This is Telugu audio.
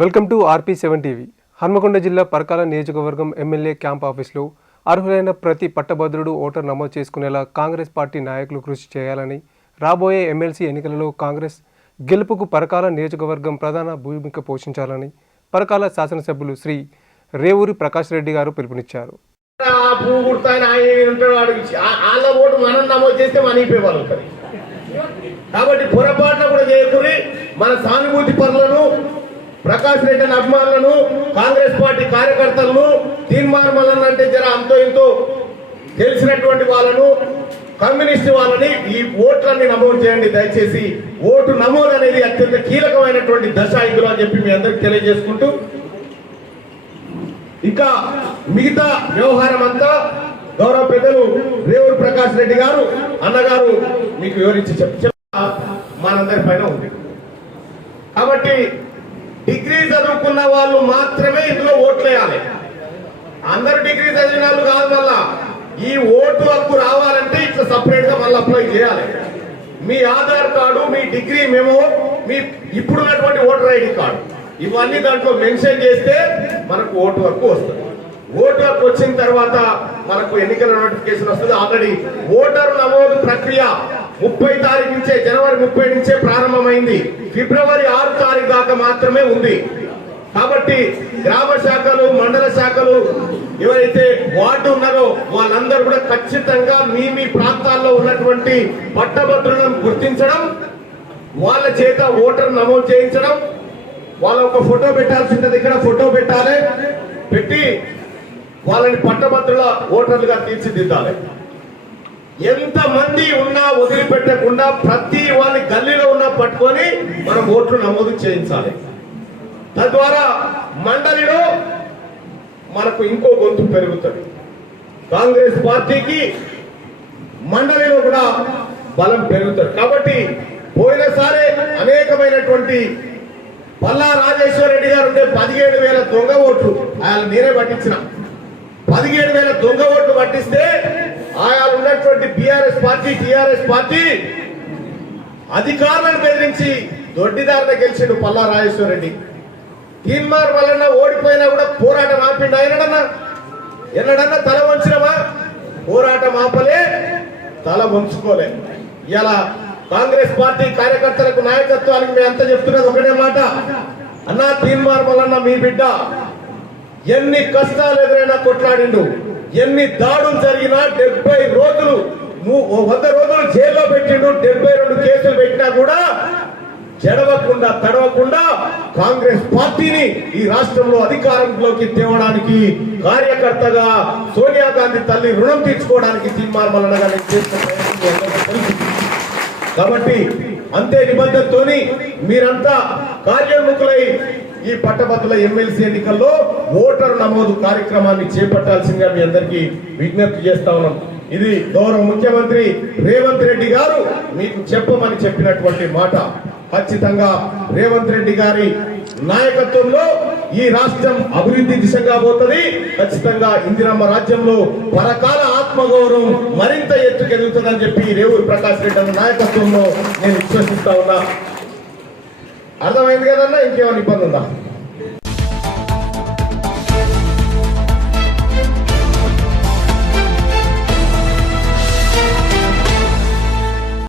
Welcome to RP7 TV. Hanamkonda జిల్లా పరకాల నియోజకవర్గం ఎమ్మెల్యే క్యాంప్ ఆఫీస్లో అర్హులైన ప్రతి పట్టభద్రుడు ఓటర్ నమోదు చేసుకునేలా కాంగ్రెస్ పార్టీ నాయకులు కృషి చేయాలని, రాబోయే ఎమ్మెల్సీ ఎన్నికలలో కాంగ్రెస్ గెలుపుకు పరకాల నియోజకవర్గం ప్రధాన భూమిక పోషించాలని పరకాల శాసనసభ్యులు శ్రీ రేవూరి ప్రకాష్ రెడ్డి గారు పిలుపునిచ్చారు. కాబట్టి పొరపాటున కూడా చేయకూరి మన సానుభూతి పరులను, ప్రకాష్ రెడ్డి అభిమానులను, కాంగ్రెస్ పార్టీ కార్యకర్తలను, తీర్మానం అంటే జర అంతో ఇంతో తెలిసినటువంటి వాళ్ళను, కమ్యూనిస్ట్ వాళ్ళని ఈ ఓట్లన్నీ నమోదు చేయండి. దయచేసి ఓటు నమోదు అనేది అత్యంత కీలకమైనటువంటి దశ ఇందులో అని చెప్పి మీ అందరికి తెలియజేసుకుంటూ, ఇంకా మిగతా వ్యవహారం అంతా గౌరవ పెద్దలు రేవూరి ప్రకాష్ రెడ్డి గారు అన్నగారు మీకు వివరించి మనందరి పైన ఉంది. కాబట్టి డిగ్రీ చదువుకున్న వాళ్ళు మాత్రమే ఇందులో ఓట్లు వేయాలి. అందరు డిగ్రీ చదివిన వాళ్ళు కాదు. మళ్ళా ఈ ఓటు హక్కు రావాలంటే ఇట్లా సపరేట్ గా మళ్ళీ అప్లై చేయాలి. మీ ఆధార్ కార్డు, మీ డిగ్రీ మెమో, మీ ఇప్పుడున్నటువంటి ఓటర్ ఐడి కార్డు, ఇవన్నీ దాంట్లో మెన్షన్ చేస్తే మనకు ఓటు హక్కు వస్తుంది. ఓటు హక్కు వచ్చిన తర్వాత మనకు ఎన్నికల నోటిఫికేషన్ వస్తుంది. ఆల్రెడీ ఓటరు నమోదు ప్రక్రియ 30 తారీఖు నుంచే, జనవరి 30 నుంచే ప్రారంభమైంది. ఫిబ్రవరి 6 తారీఖు దాకా మాత్రమే ఉంది. కాబట్టి గ్రామ శాఖలు, మండల శాఖలు ఎవరైతే వార్డు ఉన్నారో వాళ్ళందరూ కూడా ఖచ్చితంగా మీ ప్రాంతాల్లో ఉన్నటువంటి పట్టభద్రులను గుర్తించడం, వాళ్ళ చేత ఓటర్ నమోదు చేయించడం, వాళ్ళ ఒక ఫోటో పెట్టాల్సి ఉంటుంది. ఇక్కడ ఫోటో పెట్టాలి, పెట్టి వాళ్ళని పట్టభద్రుల ఓటర్లుగా తీర్చిదిద్దాలి. ఎంత మంది ఉన్నా వదిలిపెట్టకుండా ప్రతి వాళ్ళ గల్లీలో ఉన్న పట్టుకొని మనం ఓట్లు నమోదు చేయించాలి. తద్వారా మండలిలో మనకు ఇంకో గొంతు పెరుగుతుంది. కాంగ్రెస్ పార్టీకి మండలిలో కూడా బలం పెరుగుతుంది. కాబట్టి పోయినసారి అనేకమైనటువంటి పల్లా రాజేశ్వర రెడ్డి గారు ఉంటే 17,000 దొంగ ఓట్లు ఆయన నేనే పట్టించిన. 17,000 దొంగ ఓట్లు పట్టిస్తే ఆయా ఉన్నటువంటి టిఆర్ఎస్ పార్టీ అధికారులను బెదిరించి దొడ్డిదారులు గెలిచిండు పల్లా రాజేశ్వర రెడ్డి. తీన్మార్ వలన ఓడిపోయినా కూడా పోరాటం ఆపిండు. ఎన్నడన్నా తల వంచినవా? పోరాటం ఆపలే, తల వంచుకోలే. ఇలా కాంగ్రెస్ పార్టీ కార్యకర్తలకు, నాయకత్వానికి మేము అంతా చెప్తున్నది ఒకటే మాట, అన్నా తీన్మార్ వలన మీ బిడ్డ ఎన్ని కష్టాలు ఎదురైనా కొట్లాడిండు, ఎన్ని దాడులు జరిగినా 70 రోజులు 100 రోజులు జైల్లో పెట్టిండు, 72 కేసులు పెట్టినా కూడా చెడవకుండా తడవకుండా కాంగ్రెస్ పార్టీని ఈ రాష్ట్రంలో అధికారంలోకి తేవడానికి కార్యకర్తగా సోనియా గాంధీ తల్లి రుణం తీర్చుకోవడానికి తీర్మానం వలన చేసిన ప్రయత్నం. కాబట్టి అంతే నిబంధనతోని మీరంతా కార్యోన్ముఖులై ఈ పట్టభద్రుల ఎమ్మెల్సీ ఎన్నికల్లో ఓటరు నమోదు కార్యక్రమాన్ని చేపట్టాల్సిందిగా మీ అందరికీ విజ్ఞప్తి చేస్తా ఉన్నాం. ఇది గౌరవ ముఖ్యమంత్రి రేవంత్ రెడ్డి గారు మీకు చెప్పమని చెప్పినటువంటి మాట. ఖచ్చితంగా రేవంత్ రెడ్డి గారి నాయకత్వంలో ఈ రాష్ట్రం అభివృద్ధి దిశగా పోతుంది. ఖచ్చితంగా ఇందిరమ్మ రాజ్యంలో పరకాల ఆత్మగౌరవం మరింత ఎత్తుకెదుగుతుందని చెప్పి రేవూరి ప్రకాష్ రెడ్డి అన్న నాయకత్వంలో నేను విశ్వసిస్తా ఉన్నా. అర్థమైంది కదన్నా? ఇంకేమైనా ఇబ్బంది ఉందా?